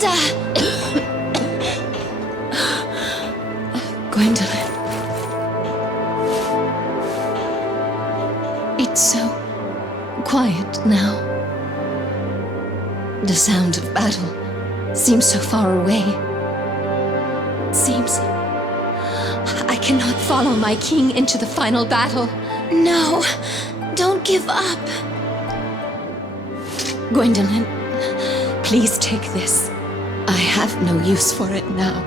Griselda! Gwendolyn. It's so quiet now. The sound of battle seems so far away. It seems I cannot follow my king into the final battle. No, don't give up. Gwendolyn, please take this. I have no use for it now.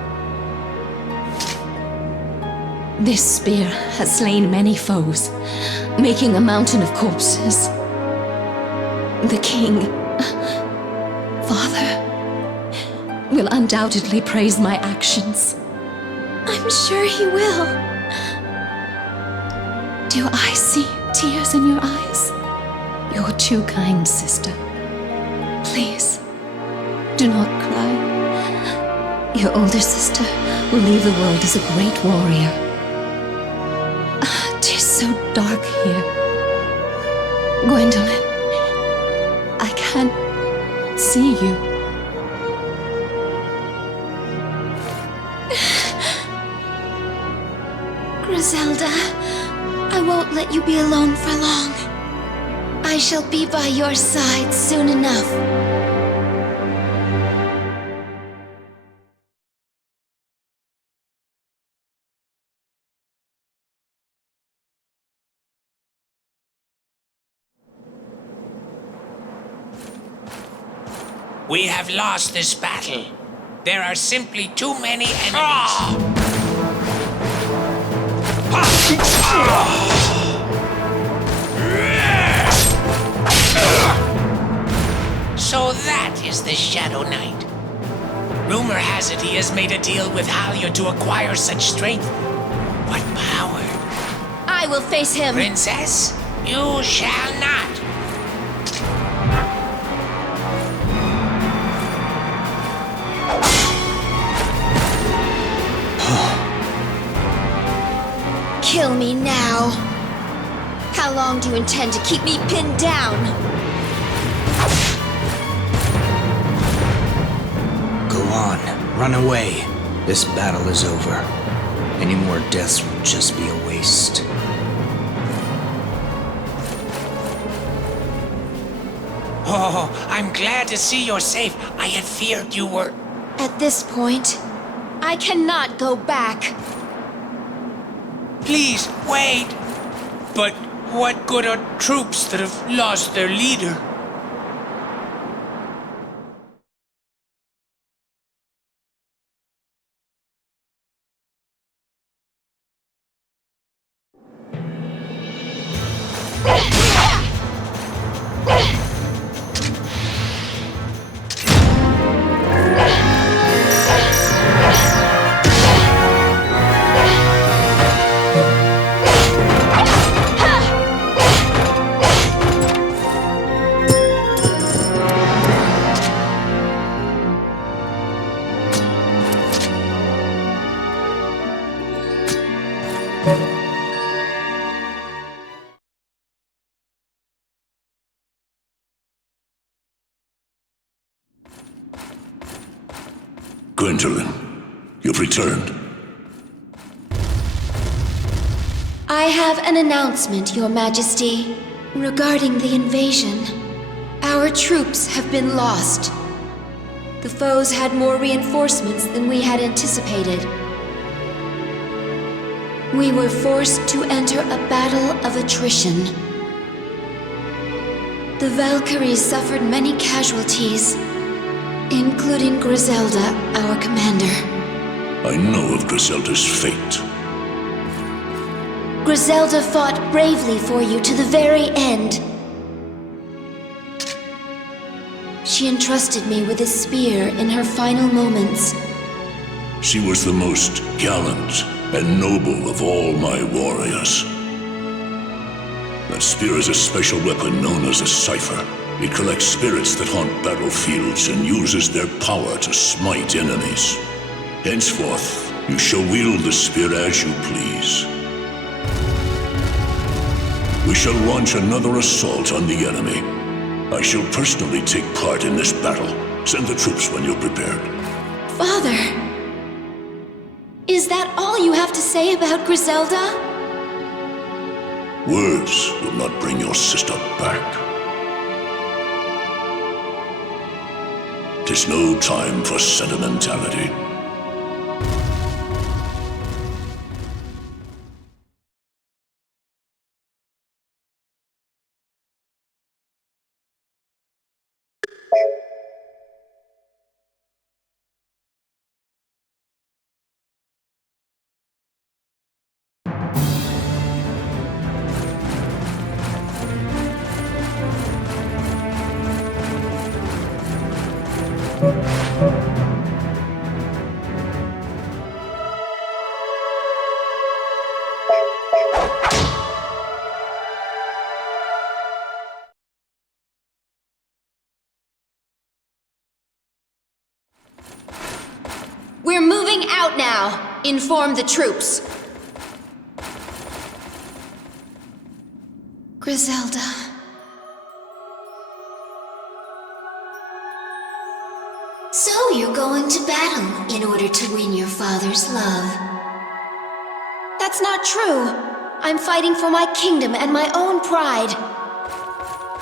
This spear has slain many foes, making a mountain of corpses. The king, Father, will undoubtedly praise my actions. I'm sure he will. Do I see tears in your eyes? You're too kind, sister. Please, do not cry. Your older sister will leave the world as a great warrior. Tis so dark here. Gwendolyn, I can't see you. Griselda, I won't let you be alone for long. I shall be by your side soon enough. We have lost this battle. There are simply too many enemies. So that is the Shadow Knight. Rumor has it he has made a deal with Halia to acquire such strength. What power? I will face him. Princess, you shall not. Kill me now. How long do you intend to keep me pinned down? Go on, run away. This battle is over. Any more deaths will just be a waste. Oh, I'm glad to see you're safe. I had feared you were... At this point, I cannot go back. Please, wait. But what good are troops that have lost their leader? Gwendolyn, you've returned. I have an announcement, Your Majesty, regarding the invasion. Our troops have been lost. The foes had more reinforcements than we had anticipated. We were forced to enter a battle of attrition. The Valkyries suffered many casualties, including Griselda, our commander. I know of Griselda's fate. Griselda fought bravely for you to the very end. She entrusted me with a spear in her final moments. She was the most gallant and noble of all my warriors. That spear is a special weapon known as a cipher. It collects spirits that haunt battlefields and uses their power to smite enemies. Henceforth, you shall wield the spear as you please. We shall launch another assault on the enemy. I shall personally take part in this battle. Send the troops when you're prepared. Father, is that all you have to say about Griselda? Words will not bring your sister back. 'Tis no time for sentimentality. We're moving out now. Inform the troops. Griselda. So you're going to battle in order to win your father's love. That's not true. I'm fighting for my kingdom and my own pride.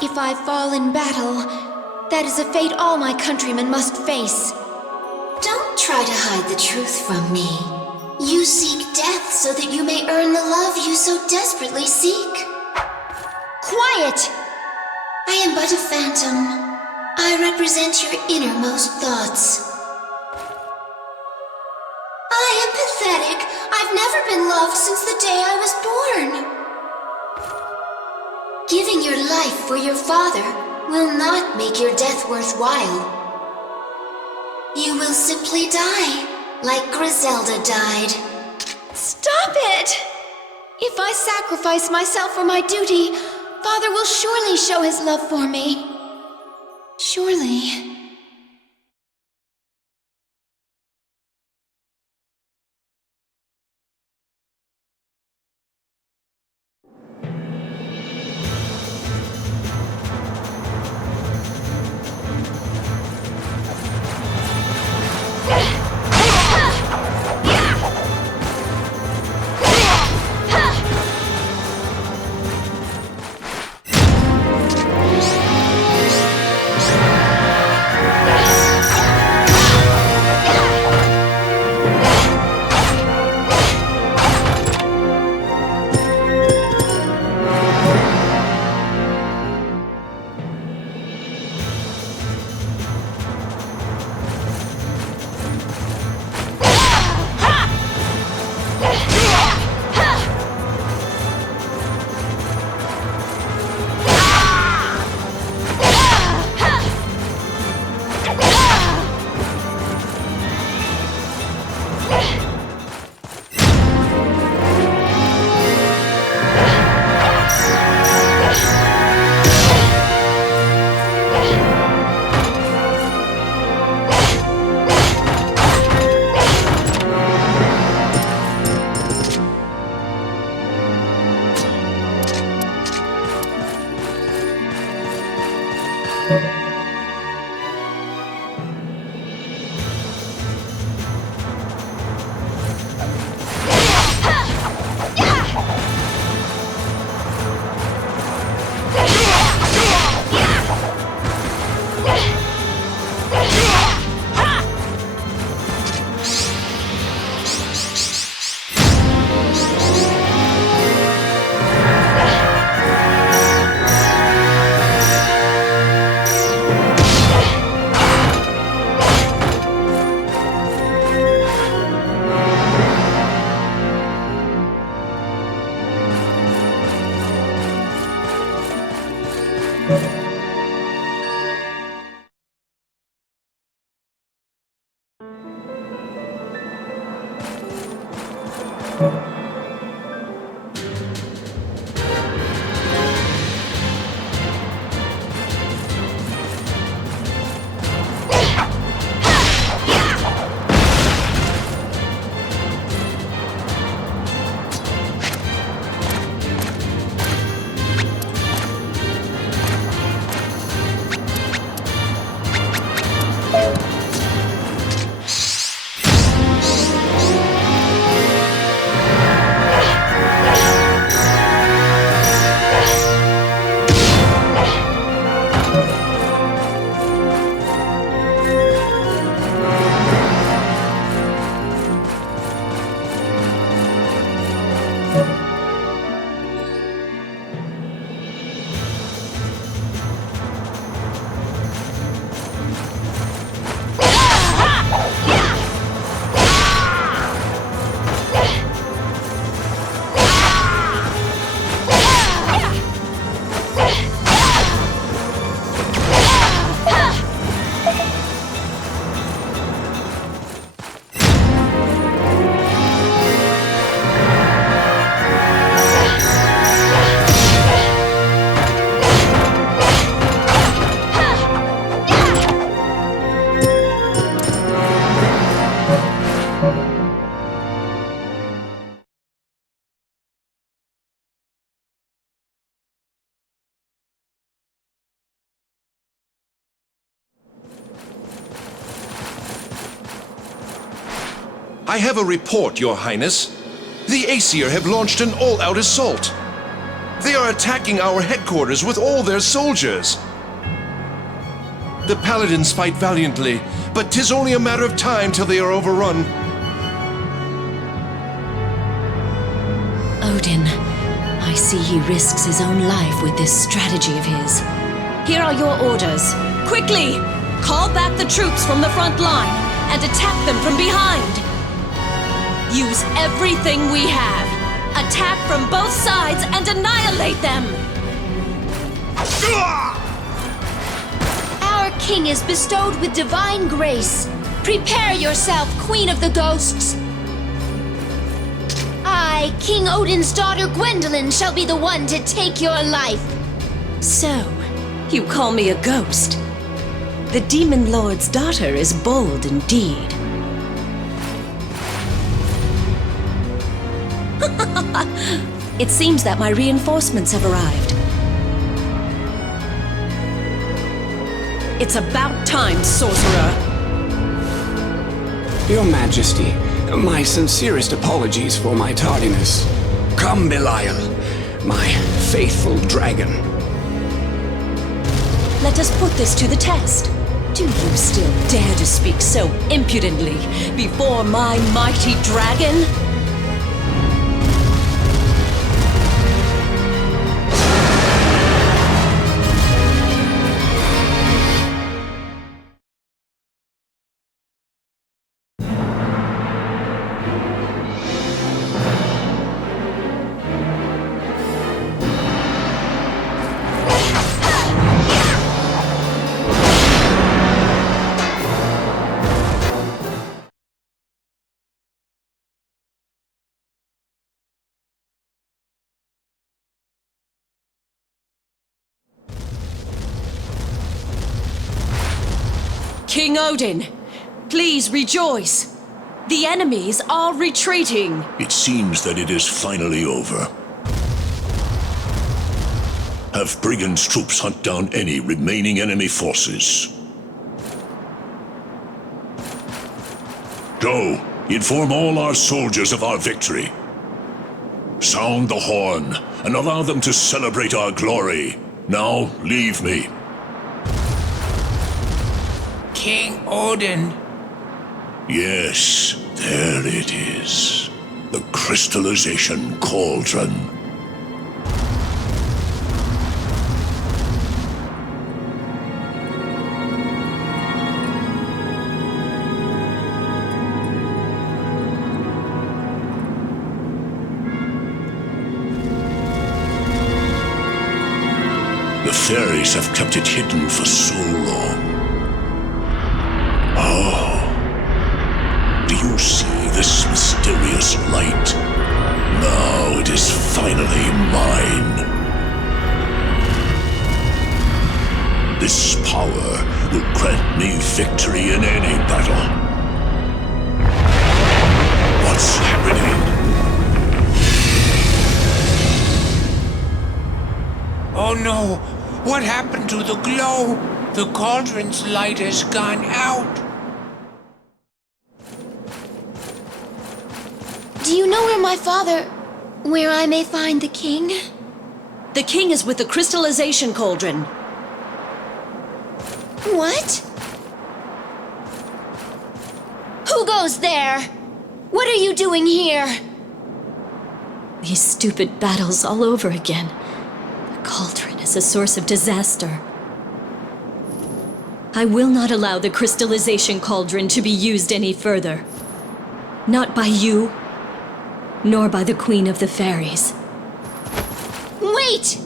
If I fall in battle, that is a fate all my countrymen must face. Don't try to hide the truth from me. You seek death so that you may earn the love you so desperately seek. Quiet! I am but a phantom. I represent your innermost thoughts. I am pathetic. I've never been loved since the day I was born. Giving your life for your father will not make your death worthwhile. You will simply die, like Griselda died. Stop it! If I sacrifice myself for my duty, Father will surely show his love for me. Surely. I have a report, Your Highness. The Aesir have launched an all-out assault. They are attacking our headquarters with all their soldiers. The paladins fight valiantly, but 'tis only a matter of time till they are overrun. Odin, I see he risks his own life with this strategy of his. Here are your orders. Quickly! Call back the troops from the front line and attack them from behind! Use everything we have. Attack from both sides and annihilate them! Our king is bestowed with divine grace. Prepare yourself, Queen of the Ghosts. I, King Odin's daughter Gwendolyn, shall be the one to take your life. So, you call me a ghost? The Demon Lord's daughter is bold indeed. It seems that my reinforcements have arrived. It's about time, sorcerer! Your Majesty, my sincerest apologies for my tardiness. Come, Belial, my faithful dragon. Let us put this to the test. Do you still dare to speak so impudently before my mighty dragon? King Odin, please rejoice. The enemies are retreating. It seems that it is finally over. Have Brigand's troops hunt down any remaining enemy forces. Go, inform all our soldiers of our victory. Sound the horn and allow them to celebrate our glory. Now, leave me. King Odin. Yes, there it is. The crystallization cauldron. The fairies have kept it hidden for so long. Oh, do you see this mysterious light? Now it is finally mine. This power will grant me victory in any battle. What's happening? Oh no! What happened to the glow? The cauldron's light has gone out. Do you know where I may find the king? The king is with the crystallization cauldron. What? Who goes there? What are you doing here? These stupid battles all over again. The cauldron is a source of disaster. I will not allow the crystallization cauldron to be used any further. Not by you, nor by the Queen of the Fairies. Wait!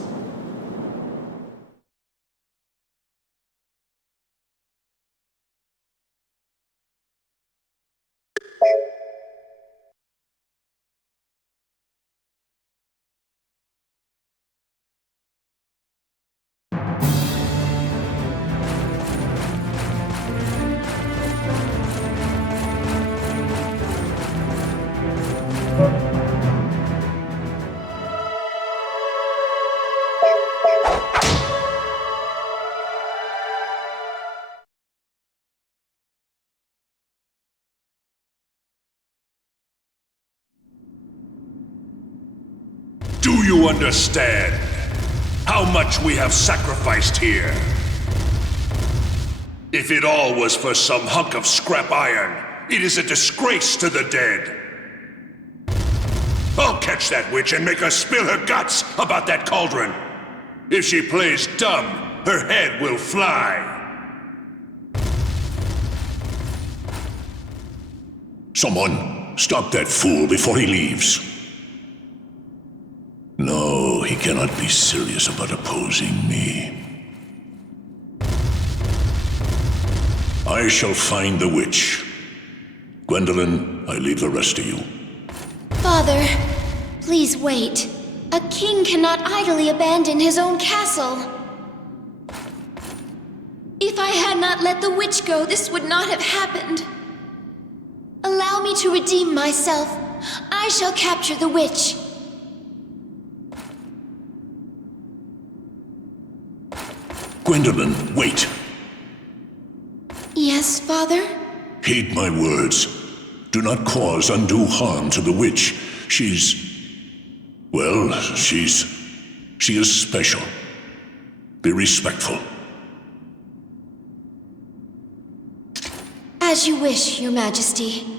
Do you understand how much we have sacrificed here? If it all was for some hunk of scrap iron, it is a disgrace to the dead. I'll catch that witch and make her spill her guts about that cauldron. If she plays dumb, her head will fly. Someone, stop that fool before he leaves. No, he cannot be serious about opposing me. I shall find the witch. Gwendolyn, I leave the rest to you. Father, please wait. A king cannot idly abandon his own castle. If I had not let the witch go, this would not have happened. Allow me to redeem myself. I shall capture the witch. Gwendolyn, wait. Yes, Father? Heed my words. Do not cause undue harm to the witch. She is special. Be respectful. As you wish, Your Majesty.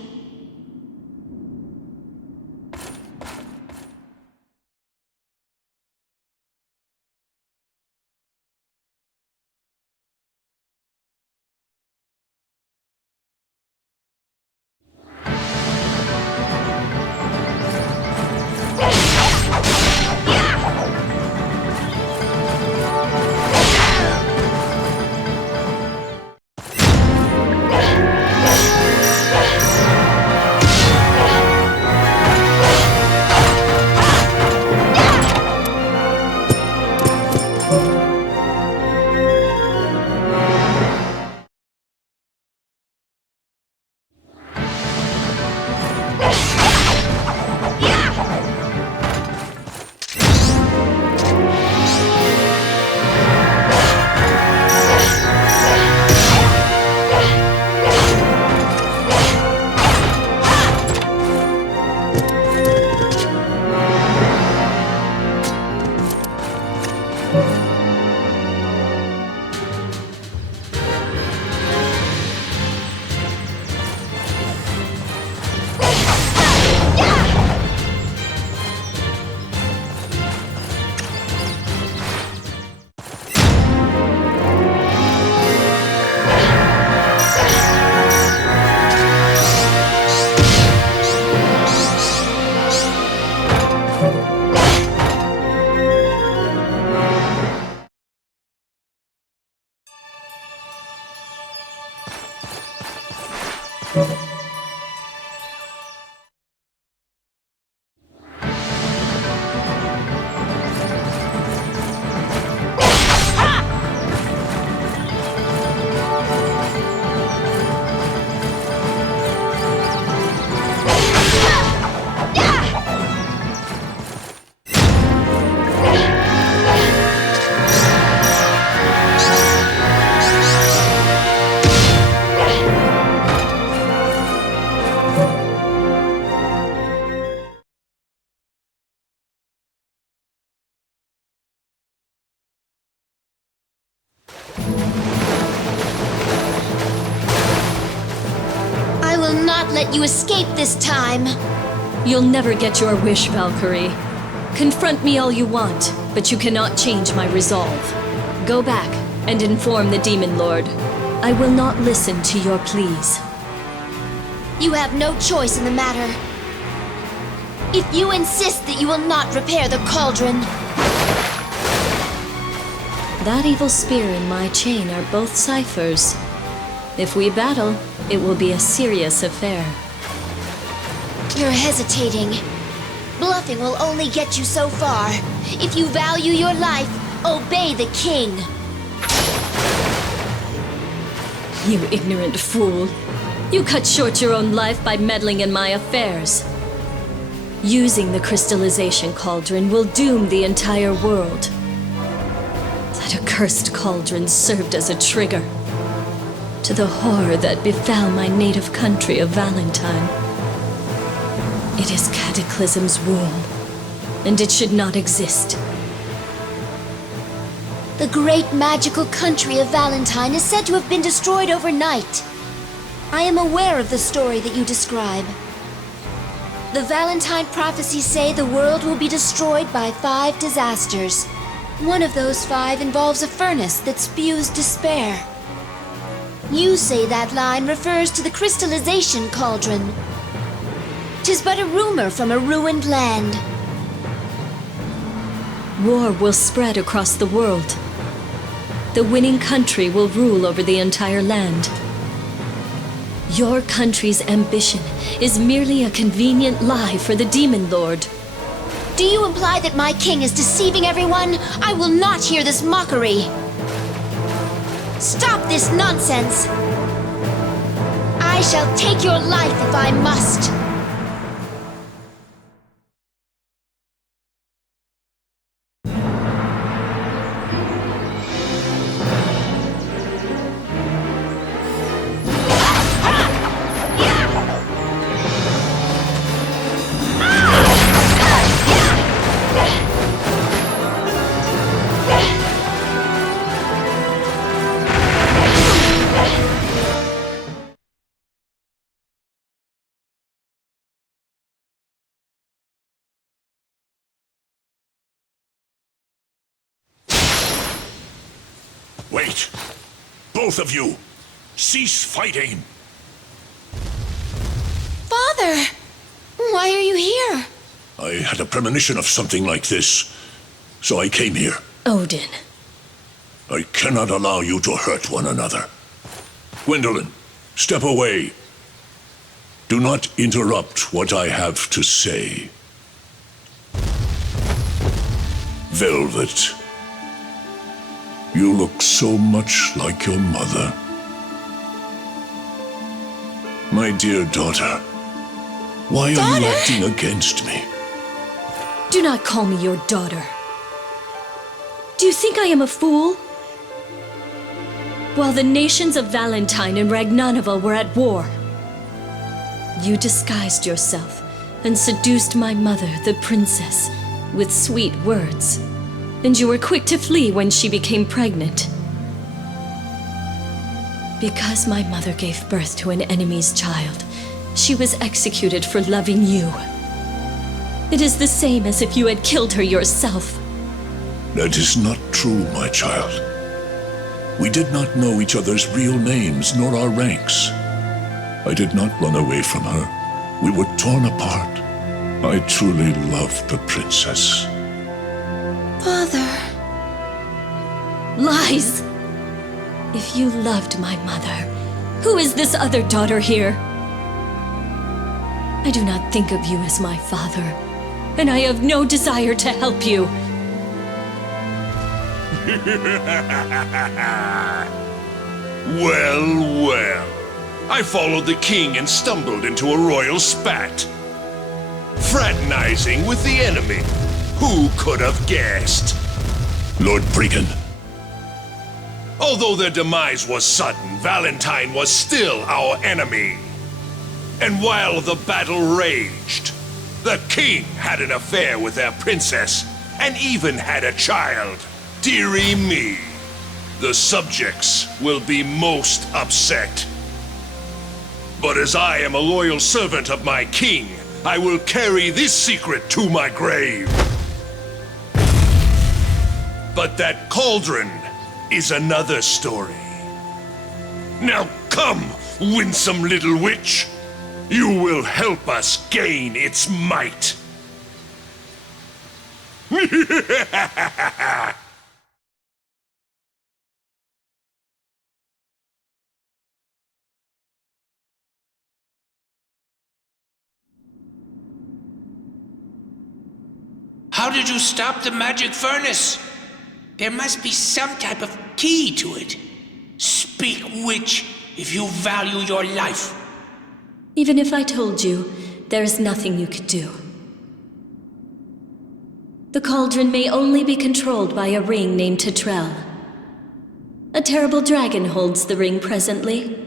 Let you escape this time. You'll never get your wish, Valkyrie. Confront me all you want, but you cannot change my resolve. Go back and inform the Demon Lord. I will not listen to your pleas. You have no choice in the matter. If you insist that you will not repair the cauldron... That evil spear and my chain are both ciphers. If we battle, it will be a serious affair. You're hesitating. Bluffing will only get you so far. If you value your life, obey the king. You ignorant fool. You cut short your own life by meddling in my affairs. Using the crystallization cauldron will doom the entire world. That accursed cauldron served as a trigger to the horror that befell my native country of Valentine. It is Cataclysm's womb, and it should not exist. The great magical country of Valentine is said to have been destroyed overnight. I am aware of the story that you describe. The Valentine prophecies say the world will be destroyed by 5 disasters. One of those 5 involves a furnace that spews despair. You say that line refers to the crystallization cauldron. 'Tis but a rumor from a ruined land. War will spread across the world. The winning country will rule over the entire land. Your country's ambition is merely a convenient lie for the Demon Lord. Do you imply that my king is deceiving everyone? I will not hear this mockery. Stop this nonsense! I shall take your life if I must. Wait! Both of you! Cease fighting! Father! Why are you here? I had a premonition of something like this, so I came here. Odin. I cannot allow you to hurt one another. Gwendolyn, step away. Do not interrupt what I have to say. Velvet, you look so much like your mother. My dear daughter, why are you acting against me? Do not call me your daughter. Do you think I am a fool? While the nations of Valentine and Ragnanova were at war, you disguised yourself and seduced my mother, the princess, with sweet words. And you were quick to flee when she became pregnant. Because my mother gave birth to an enemy's child, she was executed for loving you. It is the same as if you had killed her yourself. That is not true, my child. We did not know each other's real names nor our ranks. I did not run away from her. We were torn apart. I truly loved the princess. Father. Lies! If you loved my mother, who is this other daughter here? I do not think of you as my father, and I have no desire to help you. Well, well. I followed the king and stumbled into a royal spat. Fraternizing with the enemy. Who could have guessed? Lord Bregan. Although their demise was sudden, Valentine was still our enemy. And while the battle raged, the king had an affair with their princess and even had a child. Dearie me, the subjects will be most upset. But as I am a loyal servant of my king, I will carry this secret to my grave. But that cauldron is another story. Now come, winsome little witch. You will help us gain its might. How did you stop the magic furnace? There must be some type of key to it. Speak, witch, if you value your life. Even if I told you, there is nothing you could do. The cauldron may only be controlled by a ring named Tetrel. A terrible dragon holds the ring presently.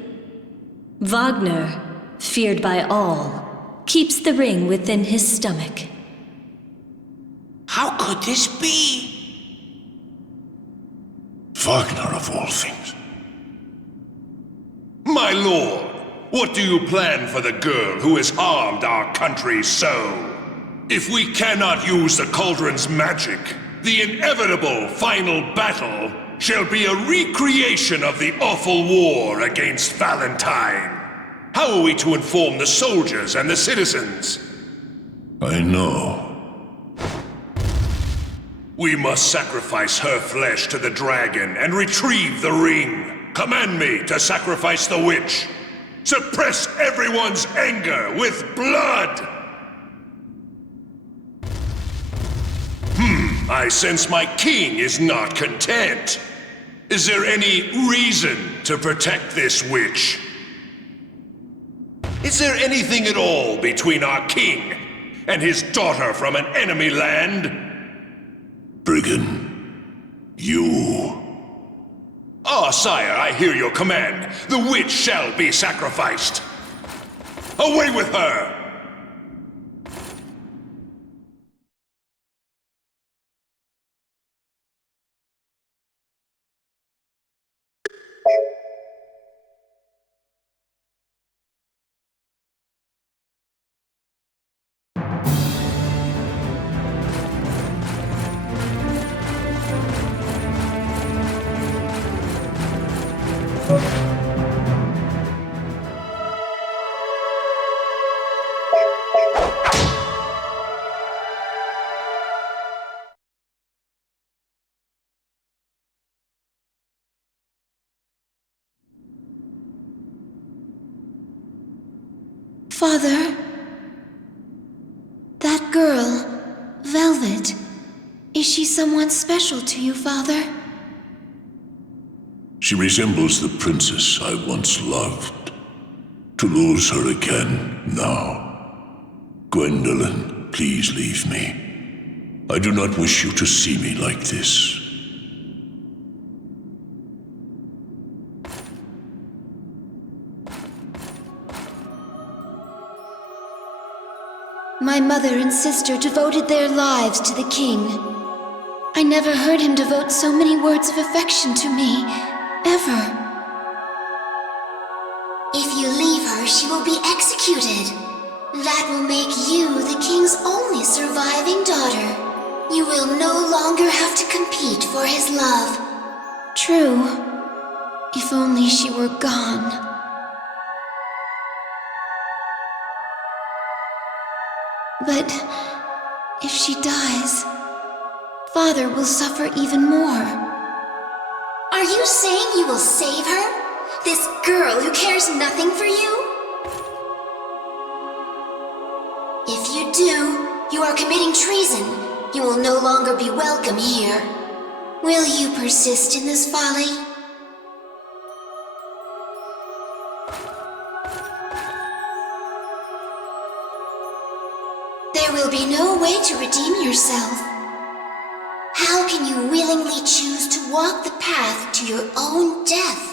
Wagner, feared by all, keeps the ring within his stomach. could this be? Wagner of all things. My lord, what do you plan for the girl who has harmed our country so? If we cannot use the cauldron's magic, the inevitable final battle shall be a recreation of the awful war against Valentine. How are we to inform the soldiers and the citizens? I know. We must sacrifice her flesh to the dragon and retrieve the ring. Command me to sacrifice the witch. Suppress everyone's anger with blood! I sense my king is not content. Is there any reason to protect this witch? Is there anything at all between our king and his daughter from an enemy land? Brigand, you... Ah, sire, I hear your command. The witch shall be sacrificed. Away with her! Father, that girl, Velvet, is she someone special to you, Father? She resembles the princess I once loved. To lose her again now. Gwendolyn, please leave me. I do not wish you to see me like this. My mother and sister devoted their lives to the king. I never heard him devote so many words of affection to me, ever. If you leave her, she will be executed. That will make you the king's only surviving daughter. You will no longer have to compete for his love. True. If only she were gone. But if she dies, Father will suffer even more. Are you saying you will save her? This girl who cares nothing for you? If you do, you are committing treason. You will no longer be welcome here. Will you persist in this folly? There will be no way to redeem yourself. How can you willingly choose to walk the path to your own death?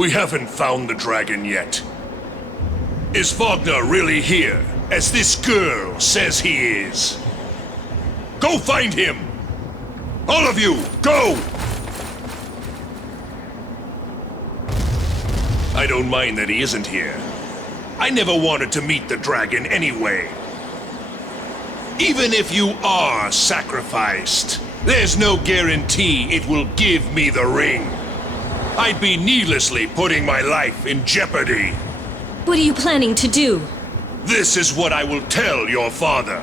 We haven't found the dragon yet. Is Wagner really here, as this girl says he is? Go find him! All of you, go! I don't mind that he isn't here. I never wanted to meet the dragon anyway. Even if you are sacrificed, there's no guarantee it will give me the ring. I'd be needlessly putting my life in jeopardy. What are you planning to do? This is what I will tell your father.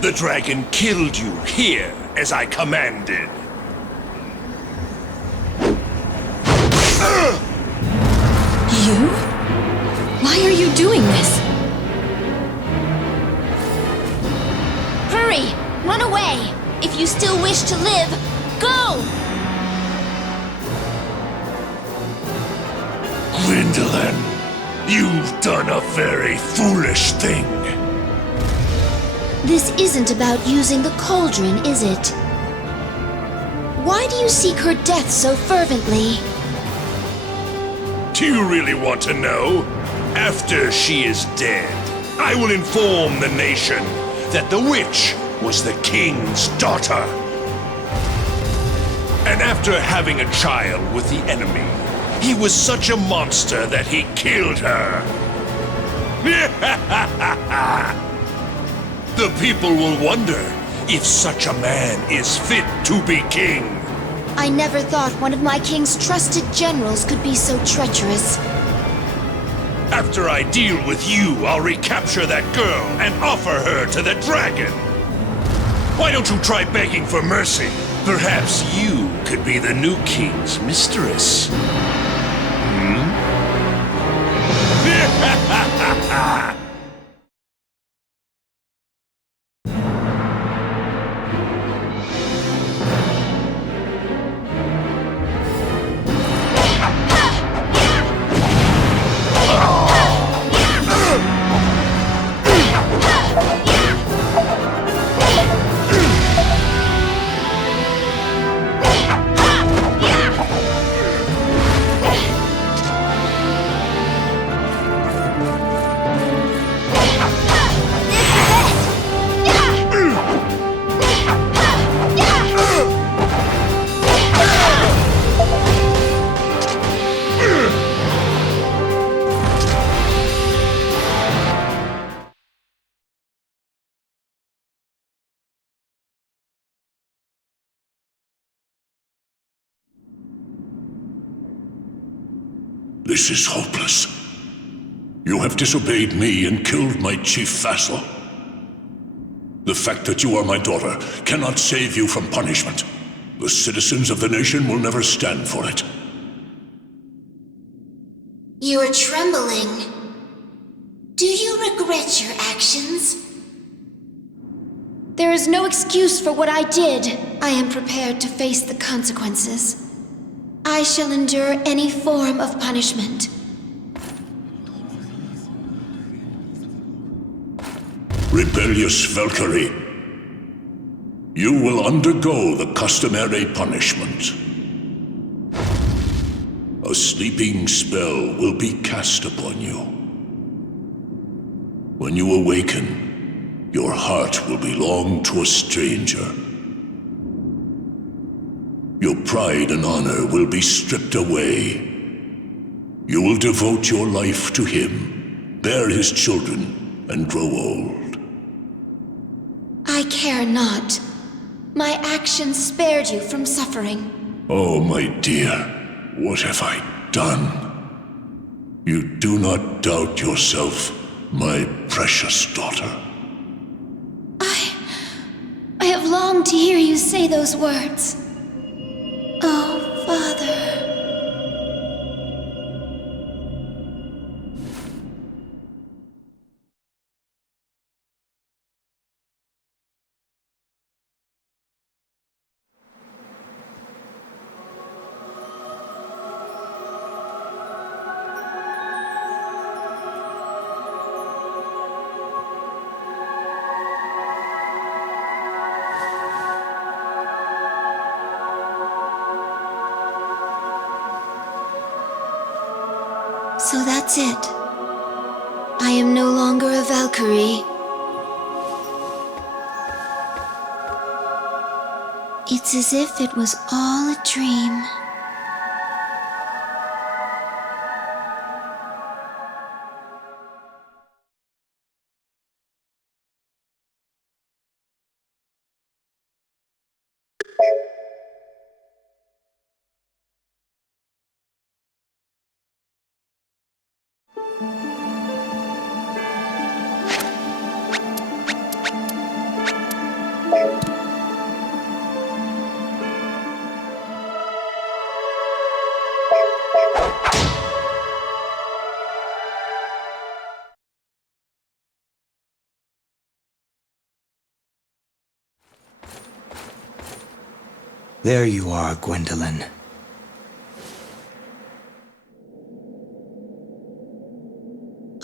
The dragon killed you here, as I commanded. You? Why are you doing this? Hurry! Run away! If you still wish to live, go! Gwyndolin, you've done a very foolish thing. This isn't about using the cauldron, is it? Why do you seek her death so fervently? Do you really want to know? After she is dead, I will inform the nation that the witch was the king's daughter. And after having a child with the enemy, he was such a monster that he killed her. The people will wonder if such a man is fit to be king. I never thought one of my king's trusted generals could be so treacherous. After I deal with you, I'll recapture that girl and offer her to the dragon. Why don't you try begging for mercy? Perhaps you could be the new king's mistress. Hmm? This is hopeless. You have disobeyed me and killed my chief vassal. The fact that you are my daughter cannot save you from punishment. The citizens of the nation will never stand for it. You are trembling. Do you regret your actions? There is no excuse for what I did. I am prepared to face the consequences. I shall endure any form of punishment. Rebellious Valkyrie, you will undergo the customary punishment. A sleeping spell will be cast upon you. When you awaken, your heart will belong to a stranger. Your pride and honor will be stripped away. You will devote your life to him, bear his children, and grow old. I care not. My actions spared you from suffering. Oh, my dear, what have I done? You do not doubt yourself, my precious daughter. I have longed to hear you say those words. Oh, Father. So that's it. I am no longer a Valkyrie. It's as if it was all a dream. There you are, Gwendolyn.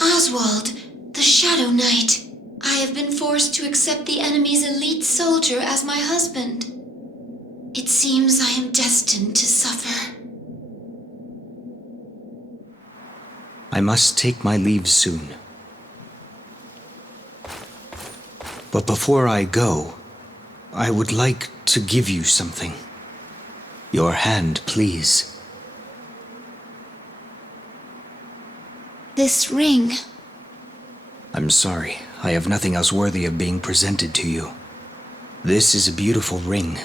Oswald, the Shadow Knight. I have been forced to accept the enemy's elite soldier as my husband. It seems I am destined to suffer. I must take my leave soon. But before I go, I would like to give you something. Your hand, please. This ring. I'm sorry. I have nothing else worthy of being presented to you. This is a beautiful ring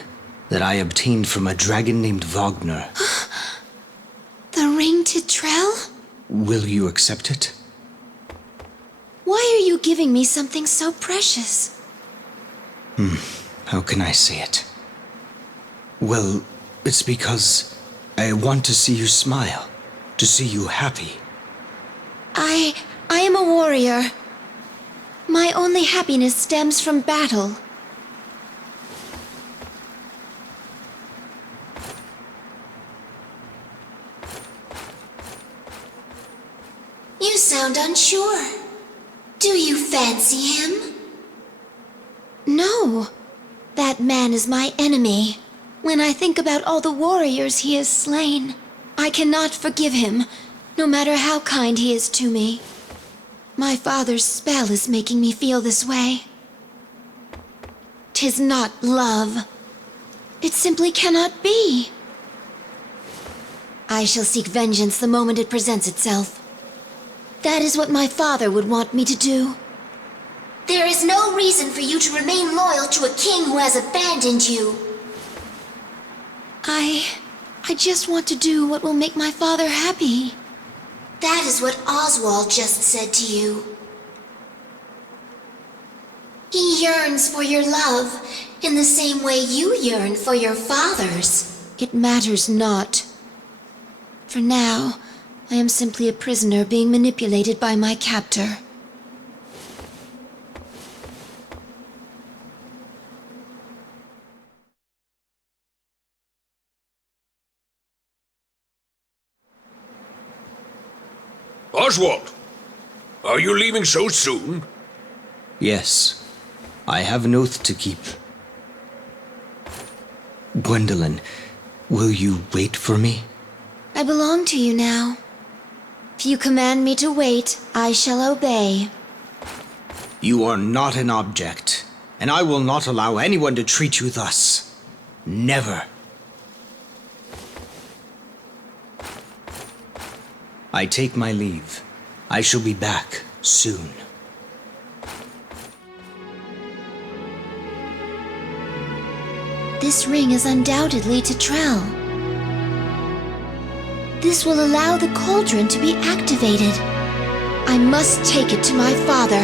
that I obtained from a dragon named Wagner. The ring to Trell? Will you accept it? Why are you giving me something so precious? How can I say it? Well, it's because I want to see you smile, to see you happy. I am a warrior. My only happiness stems from battle. You sound unsure. Do you fancy him? No. That man is my enemy. When I think about all the warriors he has slain, I cannot forgive him, no matter how kind he is to me. My father's spell is making me feel this way. 'Tis not love. It simply cannot be. I shall seek vengeance the moment it presents itself. That is what my father would want me to do. There is no reason for you to remain loyal to a king who has abandoned you. I just want to do what will make my father happy. That is what Oswald just said to you. He yearns for your love in the same way you yearn for your father's. It matters not. For now, I am simply a prisoner being manipulated by my captor. Oswald! Are you leaving so soon? Yes, I have an oath to keep. Gwendolyn, will you wait for me? I belong to you now. If you command me to wait, I shall obey. You are not an object, and I will not allow anyone to treat you thus. Never. I take my leave. I shall be back soon. This ring is undoubtedly to Trell. This will allow the cauldron to be activated. I must take it to my father.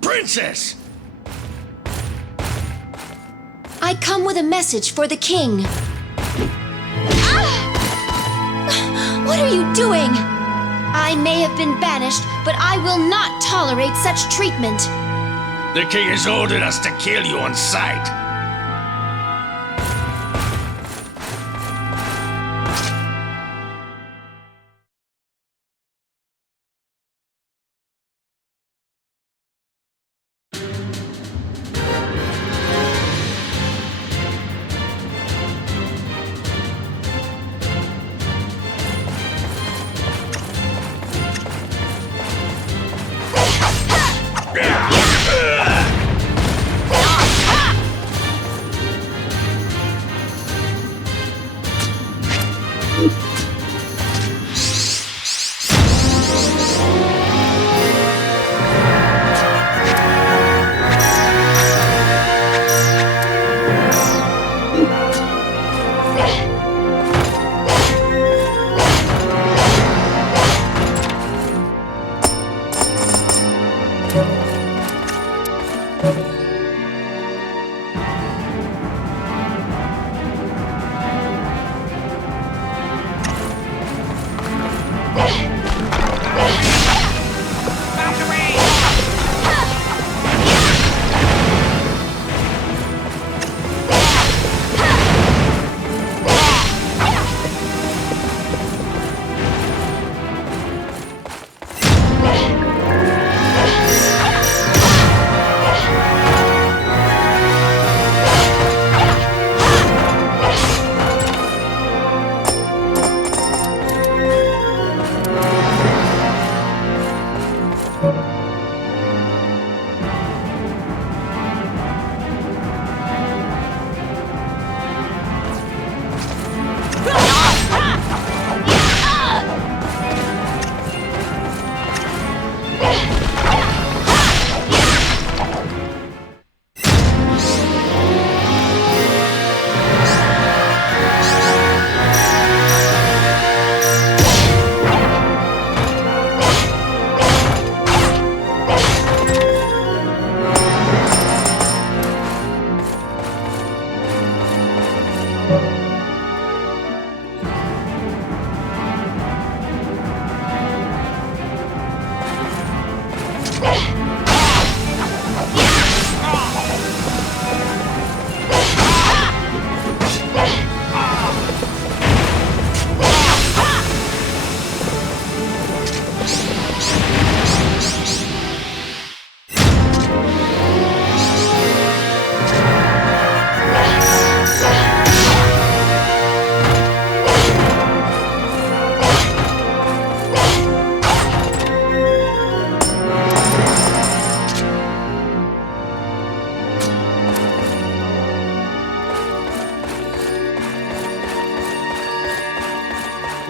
Princess! I come with a message for the king. What are you doing? I may have been banished, but I will not tolerate such treatment. The king has ordered us to kill you on sight.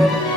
Father!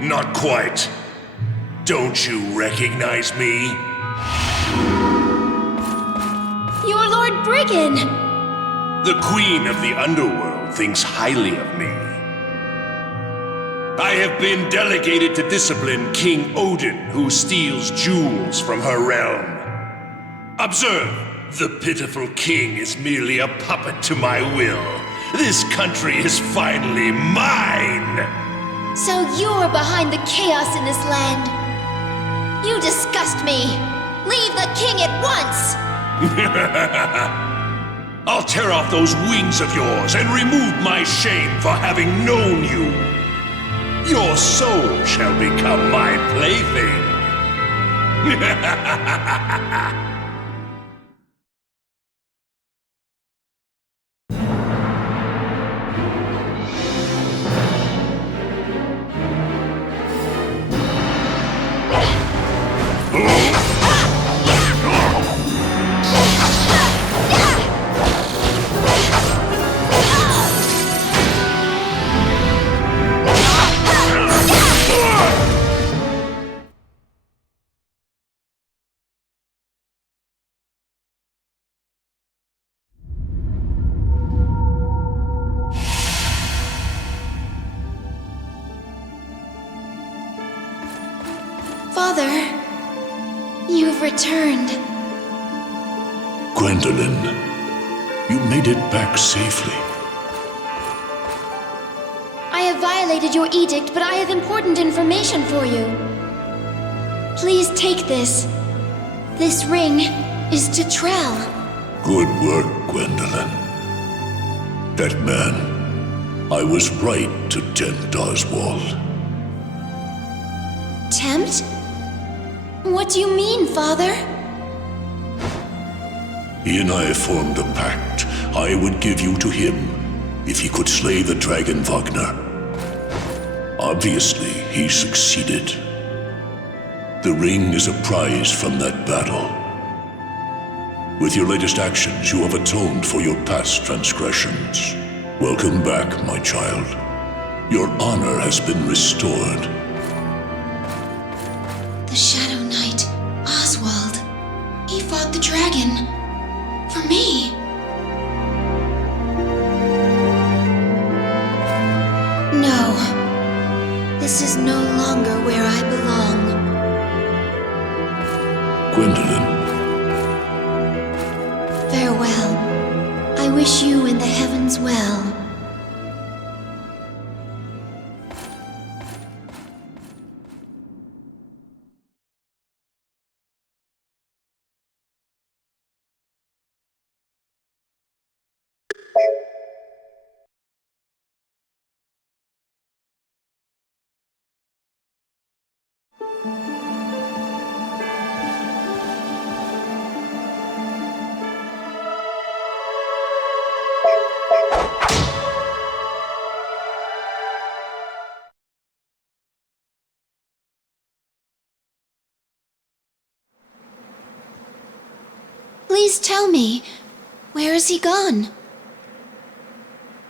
Not quite. Don't you recognize me? You're Lord Briggan! The Queen of the Underworld thinks highly of me. I have been delegated to discipline King Odin, who steals jewels from her realm. Observe, the pitiful king is merely a puppet to my will. This country is finally mine! So you're behind the chaos in this land. You disgust me. Leave the king at once! I'll tear off those wings of yours and remove my shame for having known you. Your soul shall become my plaything. Father, you've returned. Gwendolyn, you made it back safely. I have violated your edict, but I have important information for you. Please take this. This ring is to Trell. Good work, Gwendolyn. That man, I was right to tempt Oswald. Tempt? What do you mean, Father? He and I formed a pact. I would give you to him if he could slay the dragon Wagner. Obviously, he succeeded. The ring is a prize from that battle. With your latest actions, you have atoned for your past transgressions. Welcome back, my child. Your honor has been restored. The Shadow Knight, Oswald. He fought the dragon. For me. No. This is no longer where I belong. Gwendolyn, Farewell. I wish you and the heavens well. Please tell me, where is he gone?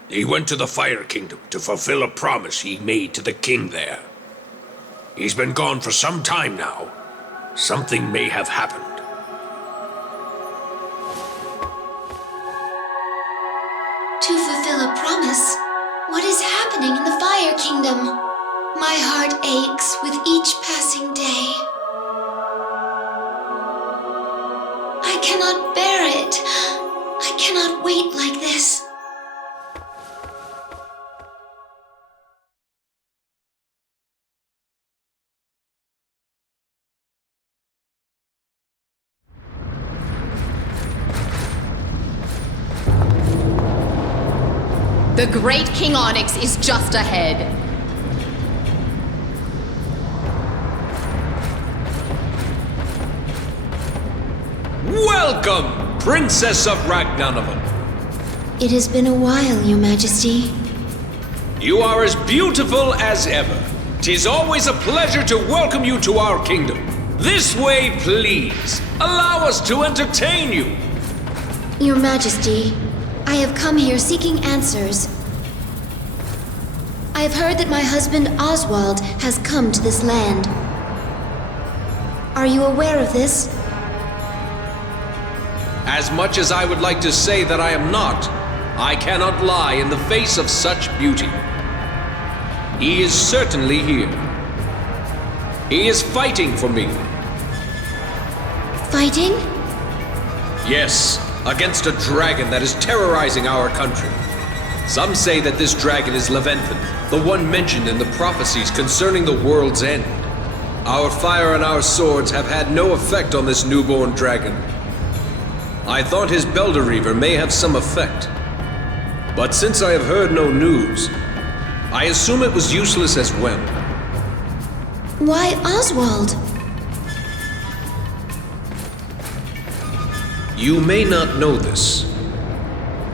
He went to the Fire Kingdom to fulfill a promise he made to the king there. He's been gone for some time now. Something may have happened. To fulfill a promise? What is happening in the Fire Kingdom? My heart aches with each passing day. I cannot bear it. I cannot wait like this. The Great King Onyx is just ahead. Welcome, Princess of Ragnanovan. It has been a while, Your Majesty. You are as beautiful as ever. 'Tis always a pleasure to welcome you to our kingdom. This way, please. Allow us to entertain you. Your Majesty, I have come here seeking answers. I have heard that my husband Oswald has come to this land. Are you aware of this? As much as I would like to say that I am not, I cannot lie in the face of such beauty. He is certainly here. He is fighting for me. Fighting? Yes, against a dragon that is terrorizing our country. Some say that this dragon is Levanthan, the one mentioned in the prophecies concerning the world's end. Our fire and our swords have had no effect on this newborn dragon. I thought his Belder may have some effect. But since I have heard no news, I assume it was useless as well. Why Oswald? You may not know this,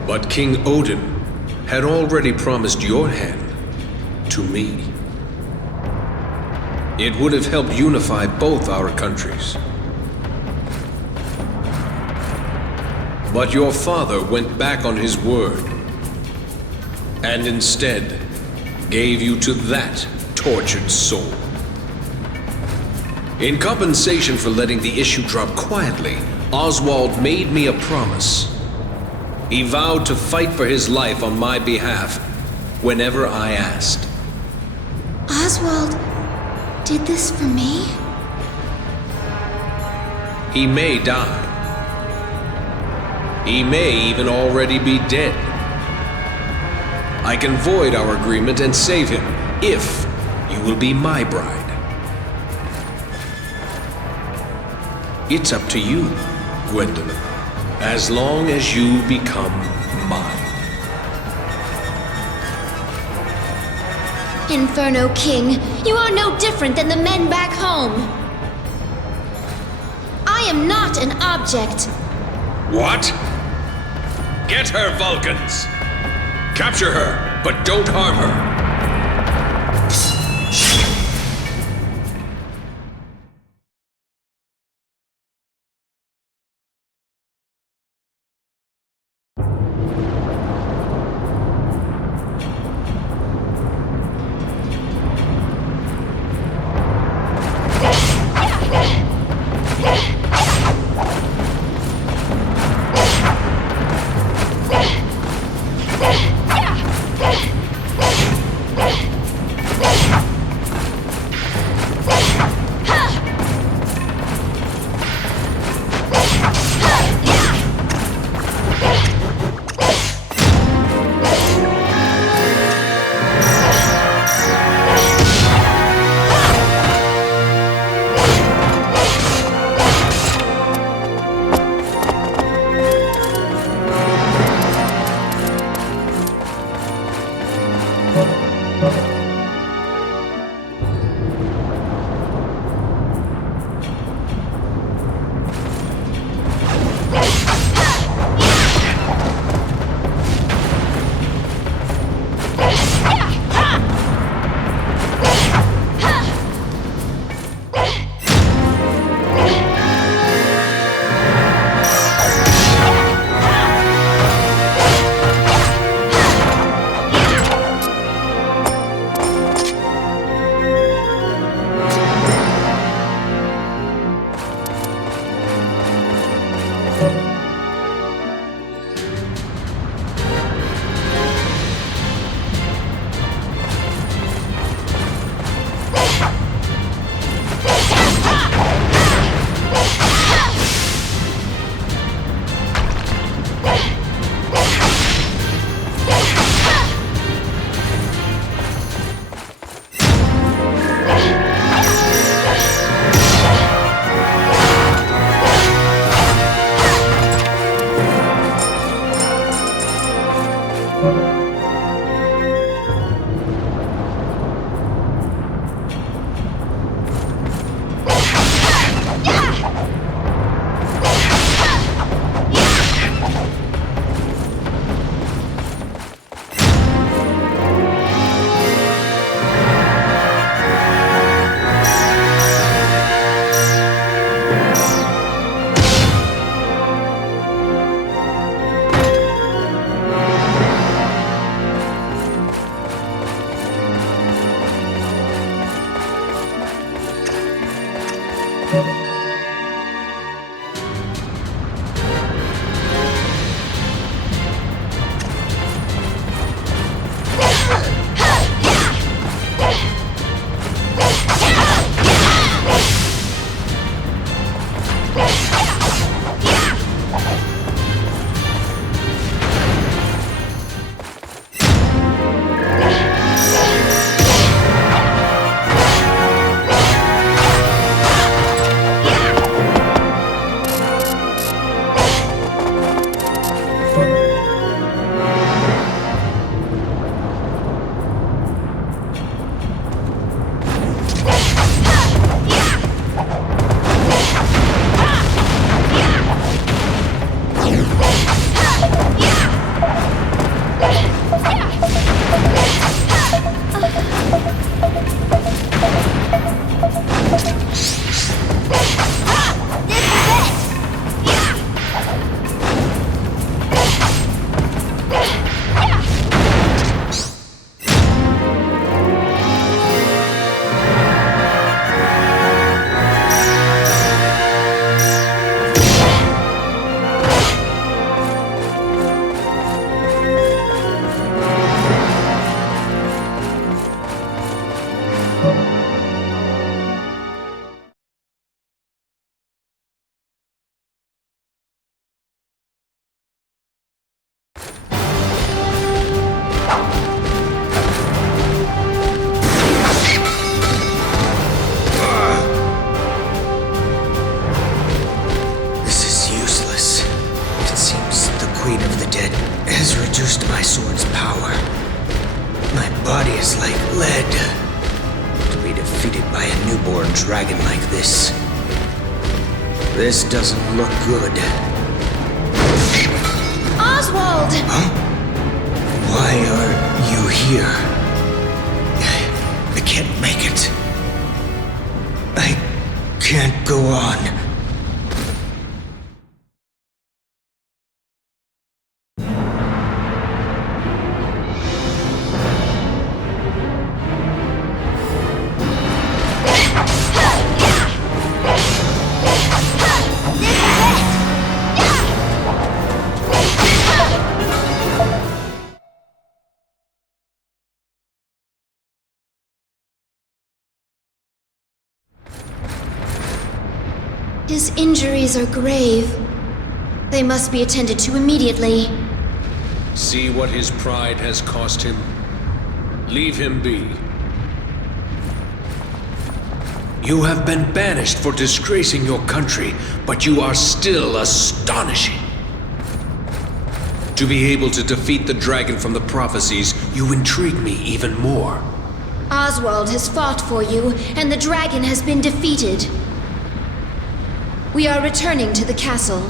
but King Odin had already promised your hand to me. It would have helped unify both our countries. But your father went back on his word, and instead gave you to that tortured soul. In compensation for letting the issue drop quietly, Oswald made me a promise. He vowed to fight for his life on my behalf whenever I asked. Oswald did this for me? He may die. He may even already be dead. I can void our agreement and save him if you will be my bride. It's up to you, Gwendolyn, as long as you become mine. Inferno King, you are no different than the men back home. I am not an object. What? Get her, Vulcans! Capture her, but don't harm her. Dragon like this. This doesn't look good. Oswald! Huh? Why are you here? I can't make it. I can't go on. His injuries are grave. They must be attended to immediately. See what his pride has cost him? Leave him be. You have been banished for disgracing your country, but you are still astonishing. To be able to defeat the dragon from the prophecies, you intrigue me even more. Oswald has fought for you, and the dragon has been defeated. We are returning to the castle.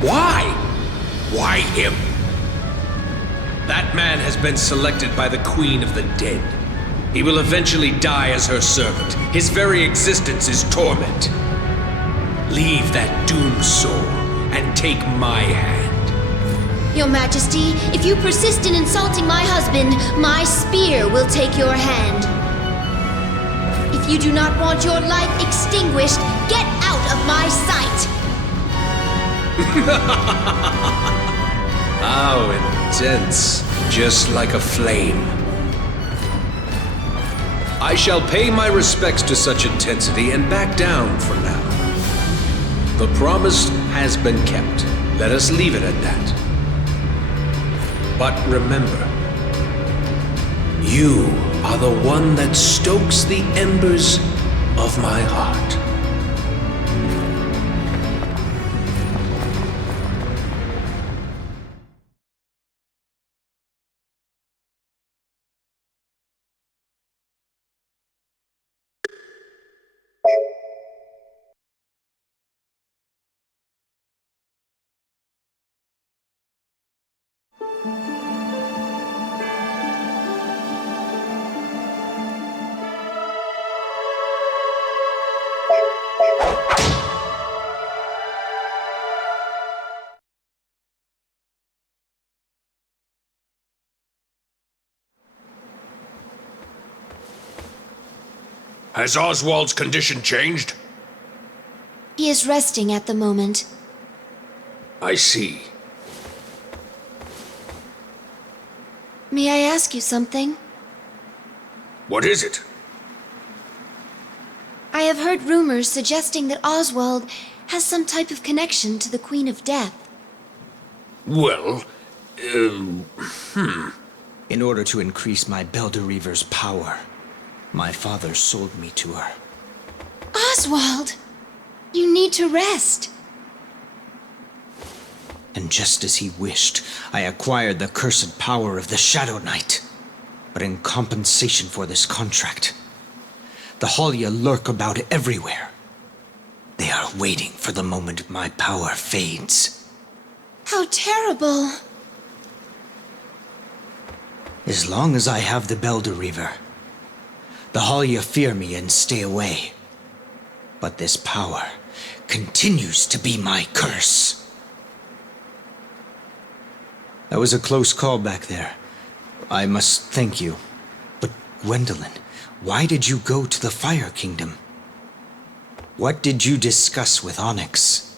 Why? Why him? That man has been selected by the Queen of the Dead. He will eventually die as her servant. His very existence is torment. Leave that doomed soul and take my hand. Your Majesty, if you persist in insulting my husband, my spear will take your hand. If you do not want your life extinguished, get out of my sight! How intense, just like a flame. I shall pay my respects to such intensity and back down for now. The promise has been kept. Let us leave it at that. But remember, you are the one that stokes the embers of my heart. Has Oswald's condition changed? He is resting at the moment. I see. May I ask you something? What is it? I have heard rumors suggesting that Oswald has some type of connection to the Queen of Death. Well, In order to increase my Belderreaver's power, my father sold me to her. Oswald! You need to rest. And just as he wished, I acquired the cursed power of the Shadow Knight. But in compensation for this contract, the Halia lurk about everywhere. They are waiting for the moment my power fades. How terrible. As long as I have the Belderreaver, the Halia fear me and stay away. But this power continues to be my curse. That was a close call back there. I must thank you. But Gwendolyn, why did you go to the Fire Kingdom? What did you discuss with Onyx?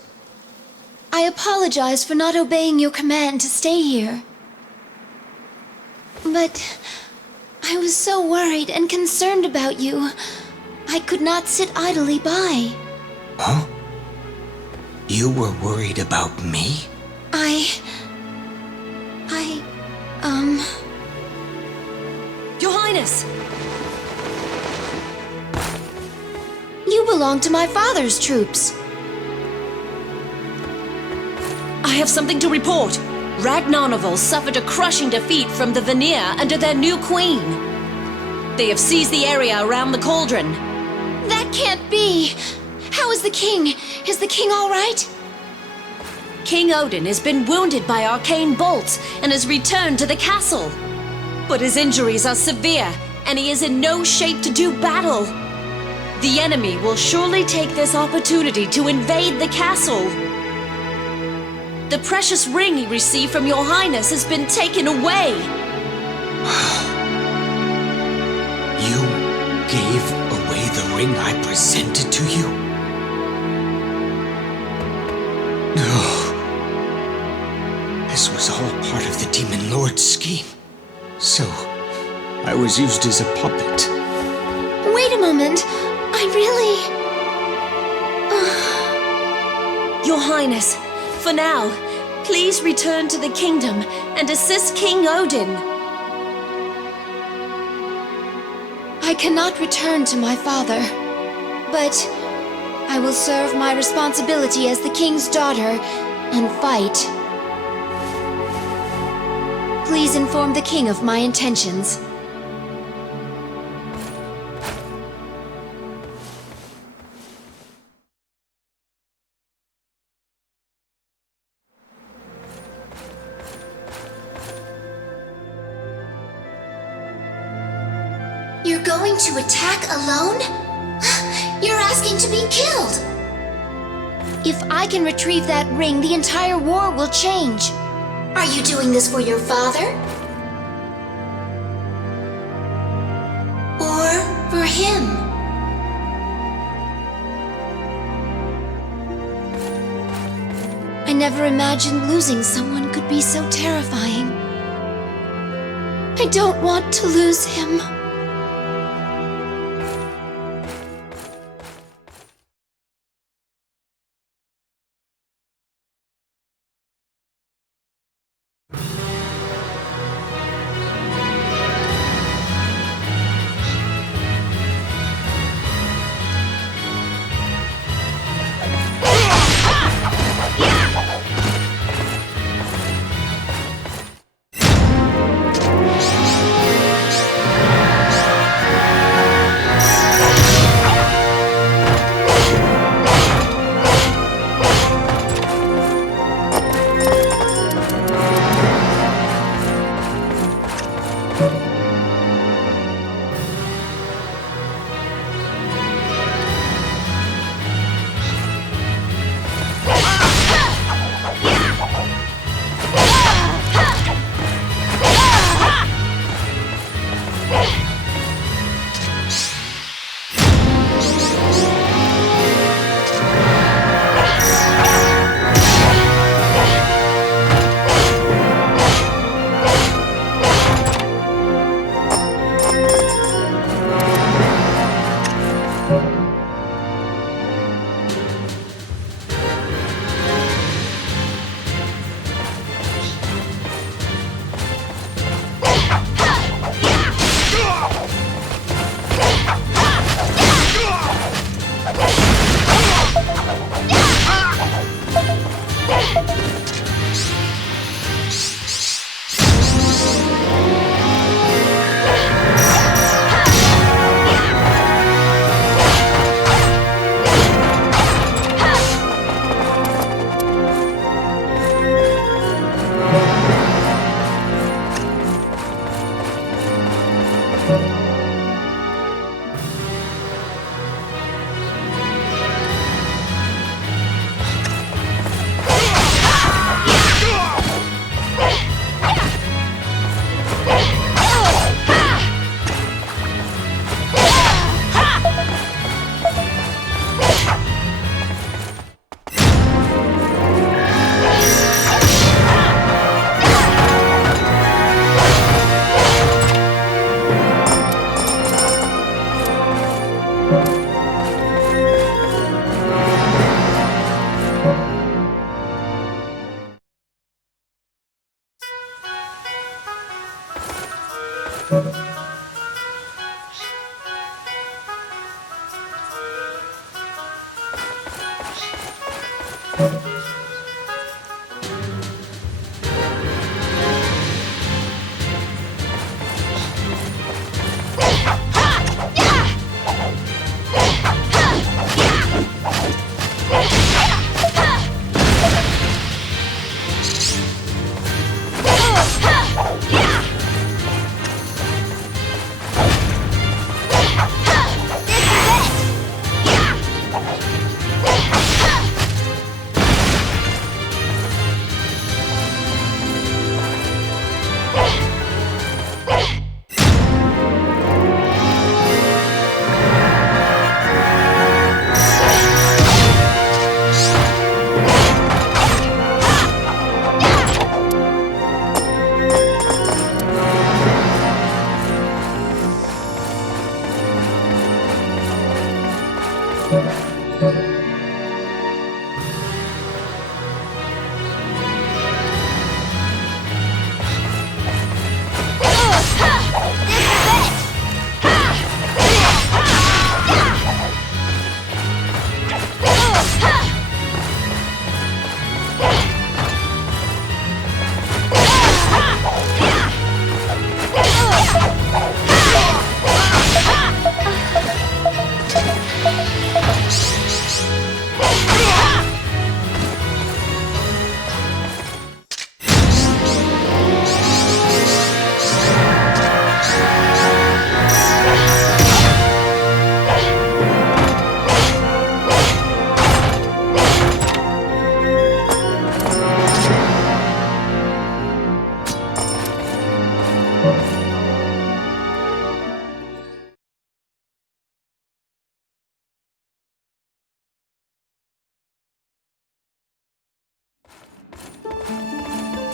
I apologize for not obeying your command to stay here. But I was so worried and concerned about you. I could not sit idly by. Huh? You were worried about me? Your Highness! You belong to my father's troops. I have something to report. Ragnarnovel suffered a crushing defeat from the Vanir under their new queen. They have seized the area around the cauldron. That can't be! How is the king? Is the king all right? King Odin has been wounded by arcane bolts and has returned to the castle. But his injuries are severe, and he is in no shape to do battle. The enemy will surely take this opportunity to invade the castle. The precious ring he received from your highness has been taken away. You gave away the ring I presented to you? No. This was all part of the Demon Lord's scheme. So, I was used as a puppet. Wait a moment. I really... Your highness, for now, please return to the kingdom and assist King Odin. I cannot return to my father, but I will serve my responsibility as the king's daughter and fight. Please inform the king of my intentions. You're going to attack alone? You're asking to be killed! If I can retrieve that ring, the entire war will change. Are you doing this for your father? Or for him? I never imagined losing someone could be so terrifying. I don't want to lose him.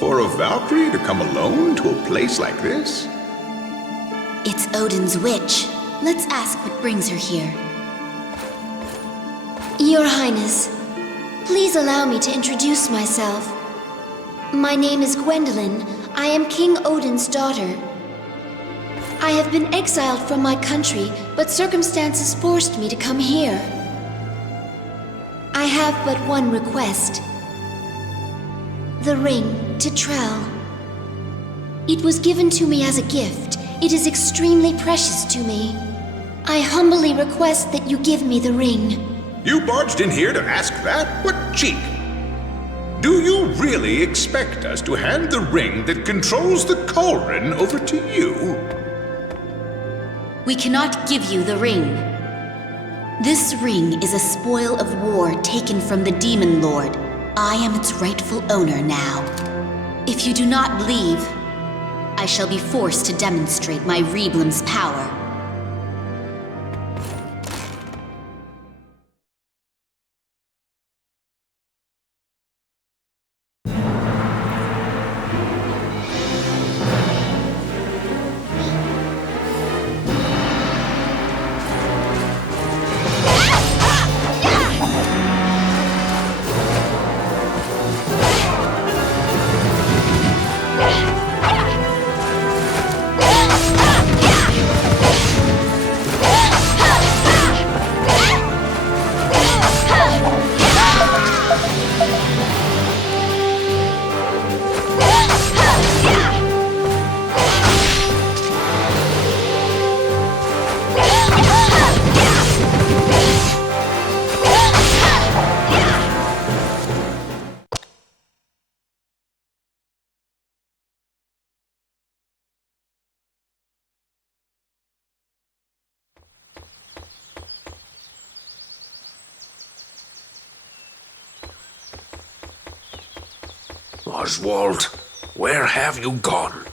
For a Valkyrie to come alone to a place like this? It's Odin's witch. Let's ask what brings her here. Your Highness, please allow me to introduce myself. My name is Gwendolyn. I am King Odin's daughter. I have been exiled from my country, but circumstances forced me to come here. I have but one request. The ring to Trell. It was given to me as a gift. It is extremely precious to me. I humbly request that you give me the ring. You barged in here to ask that? What cheek! Do you really expect us to hand the ring that controls the cauldron over to you? We cannot give you the ring. This ring is a spoil of war taken from the Demon Lord. I am its rightful owner now. If you do not leave, I shall be forced to demonstrate my Reblim's power. Oswald, where have you gone?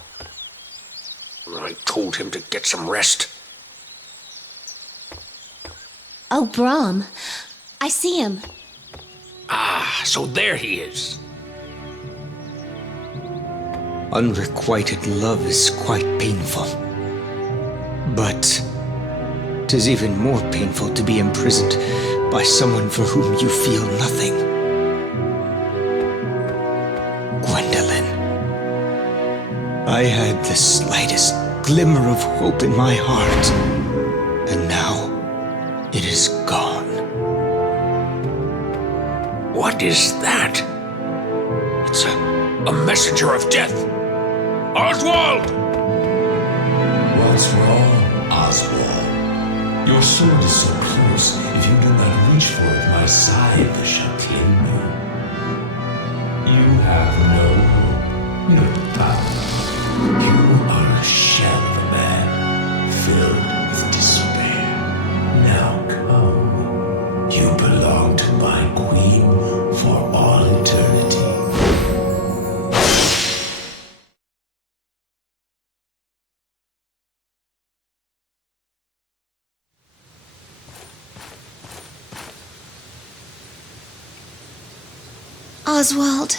I told him to get some rest. Oh, Brahm. I see him. Ah, so there he is. Unrequited love is quite painful. But 'tis even more painful to be imprisoned by someone for whom you feel nothing. Gwendolyn, I had the slightest glimmer of hope in my heart, and now it is gone. What is that? It's a messenger of death. Oswald! What's wrong, Oswald? Your sword is so close, if you do not reach for it, my scythe shall kill you. You have no hope, no power. You are a shell of a man, filled with despair. Now come. You belong to my queen for all eternity. Oswald.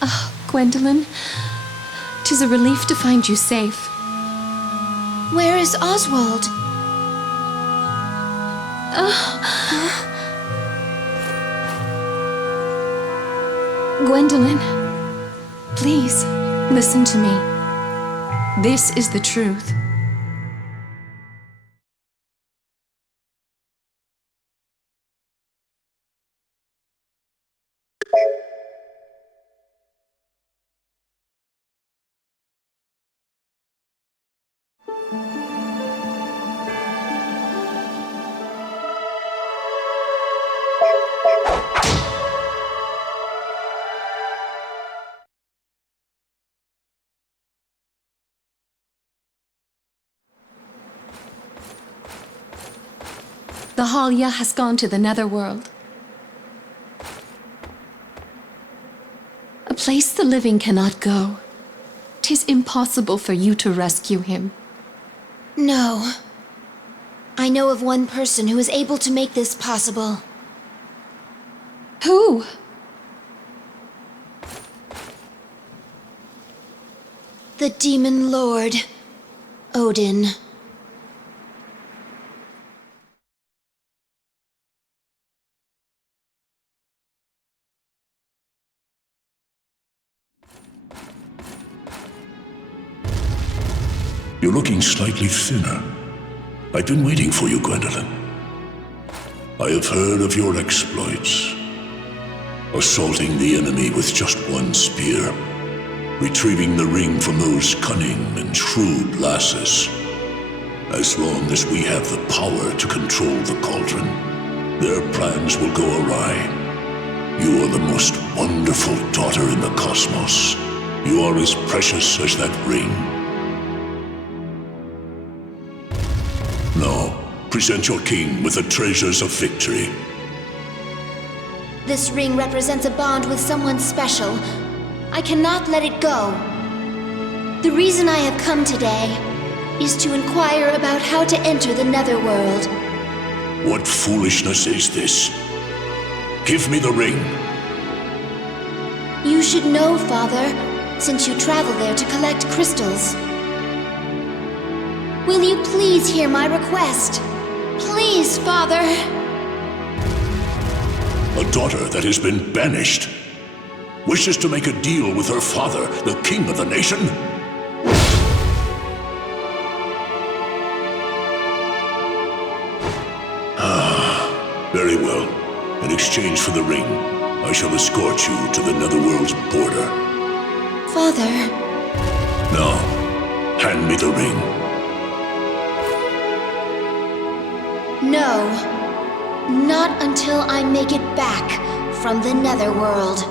Oh, Gwendolyn. 'Tis a relief to find you safe. Where is Oswald? Gwendolyn, please, listen to me. This is the truth. The Halya has gone to the netherworld. A place the living cannot go. 'Tis impossible for you to rescue him. No. I know of one person who is able to make this possible. Who? The Demon Lord, Odin. You're looking slightly thinner. I've been waiting for you, Gwendolyn. I have heard of your exploits. Assaulting the enemy with just one spear. Retrieving the ring from those cunning and shrewd lasses. As long as we have the power to control the cauldron, their plans will go awry. You are the most wonderful daughter in the cosmos. You are as precious as that ring. Now, present your king with the treasures of victory. This ring represents a bond with someone special. I cannot let it go. The reason I have come today is to inquire about how to enter the Netherworld. What foolishness is this? Give me the ring. You should know, Father, since you travel there to collect crystals. Will you please hear my request? Please, Father. A daughter that has been banished wishes to make a deal with her father, the king of the nation? Very well. In exchange for the ring, I shall escort you to the Netherworld's border. Father. Now, hand me the ring. No. Not until I make it back from the Netherworld.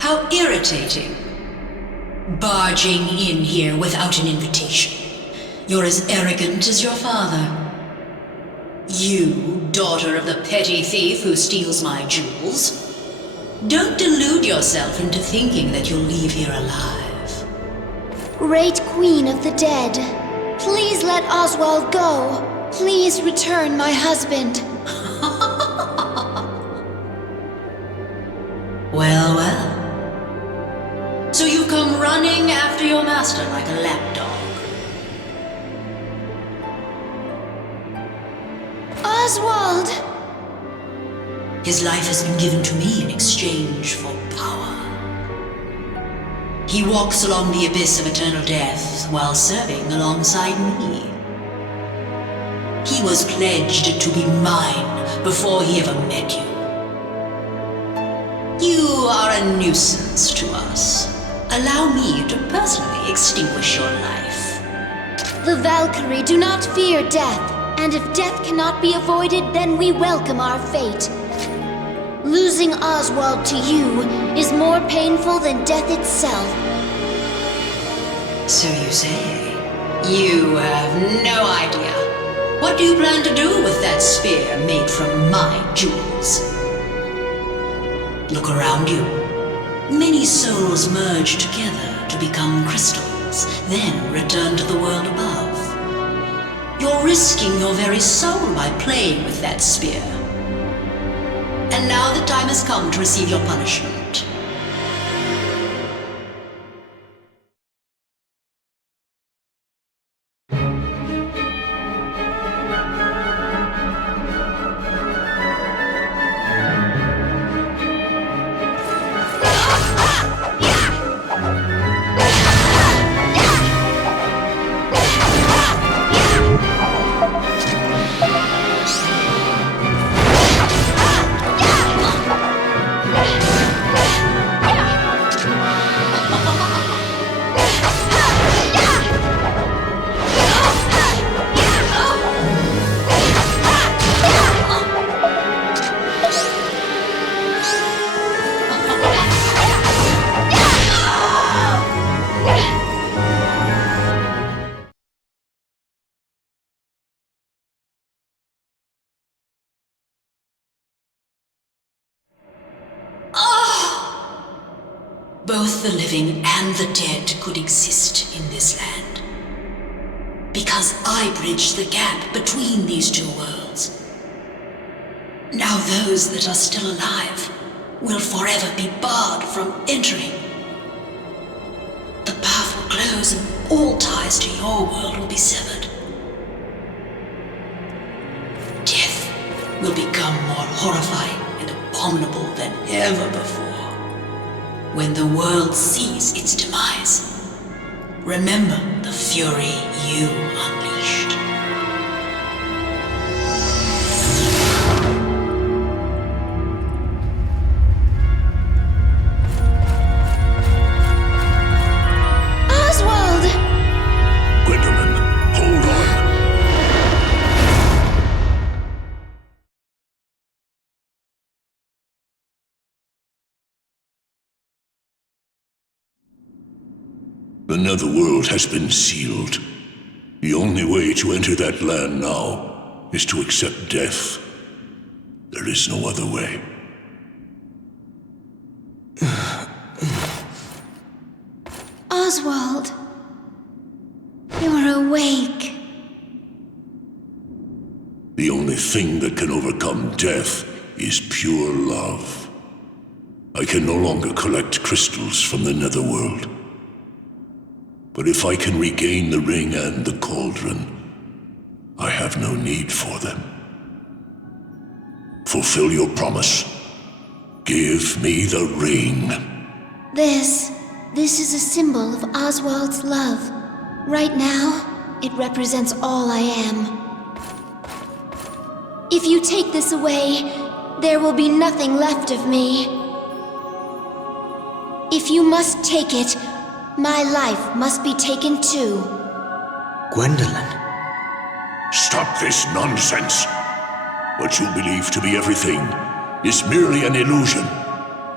How irritating. Barging in here without an invitation. You're as arrogant as your father. You, daughter of the petty thief who steals my jewels. Don't delude yourself into thinking that you'll leave here alive. Great Queen of the Dead, please let Oswald go. Please return my husband. Well, well. So you've come running after your master like a lapdog. Oswald! His life has been given to me in exchange for power. He walks along the abyss of eternal death while serving alongside me. He was pledged to be mine before he ever met you. You are a nuisance to us. Allow me to personally extinguish your life. The Valkyrie do not fear death, and if death cannot be avoided, then we welcome our fate. Losing Oswald to you is more painful than death itself. So you say? You have no idea. What do you plan to do with that spear made from my jewels? Look around you. Many souls merge together to become crystals, then return to the world above. You're risking your very soul by playing with that spear. And now the time has come to receive your punishment. Both the living and the dead could exist in this land. Because I bridged the gap between these two worlds. Now those that are still alive will forever be barred from entering. The path will close and all ties to your world will be severed. Death will become more horrifying and abominable than ever before. When the world sees its demise, remember the fury you unleashed. Oswald! Gwendolyn, hold on. The Netherworld has been sealed. The only way to enter that land now is to accept death. There is no other way. Oswald, you're awake. The only thing that can overcome death is pure love. I can no longer collect crystals from the Netherworld. But if I can regain the ring and the cauldron, I have no need for them. Fulfill your promise. Give me the ring. This is a symbol of Oswald's love. Right now, it represents all I am. If you take this away, there will be nothing left of me. If you must take it, my life must be taken too. Gwendolyn. Stop this nonsense. What you believe to be everything is merely an illusion.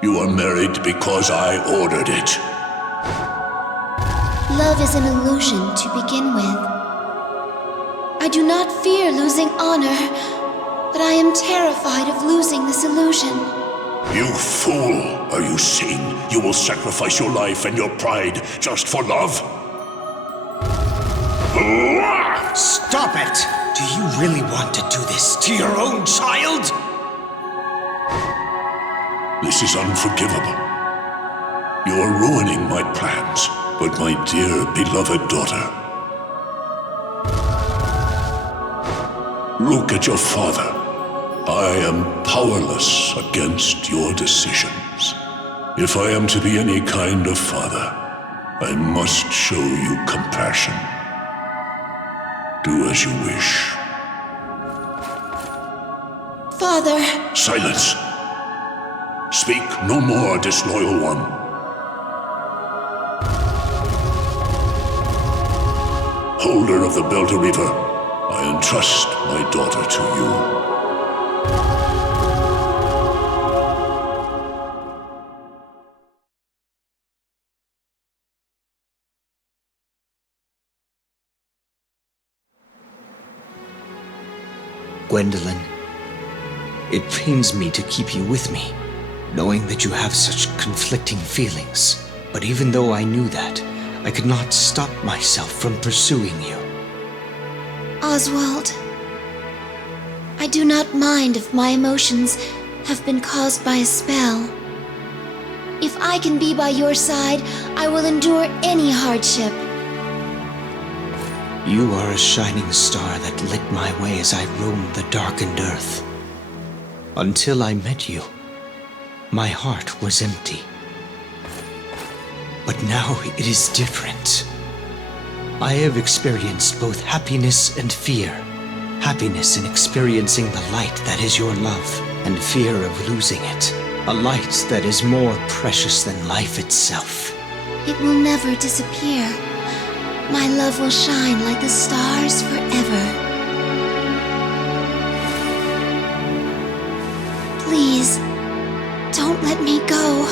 You are married because I ordered it. Love is an illusion to begin with. I do not fear losing honor, but I am terrified of losing this illusion. You fool! Are you sane? You will sacrifice your life and your pride just for love? Stop it! Do you really want to do this to your own child? This is unforgivable. You are ruining my plans, but my dear beloved daughter. Look at your father. I am powerless against your decisions. If I am to be any kind of father, I must show you compassion. Do as you wish. Father! Silence! Speak no more, disloyal one. Holder of the Belter River, I entrust my daughter to you. Gwendolyn. It pains me to keep you with me, knowing that you have such conflicting feelings. But even though I knew that, I could not stop myself from pursuing you. Oswald, I do not mind if my emotions have been caused by a spell. If I can be by your side, I will endure any hardship. You are a shining star that lit my way as I roamed the darkened earth. Until I met you, my heart was empty. But now it is different. I have experienced both happiness and fear. Happiness in experiencing the light that is your love, and fear of losing it. A light that is more precious than life itself. It will never disappear. My love will shine like the stars forever. Please, don't let me go.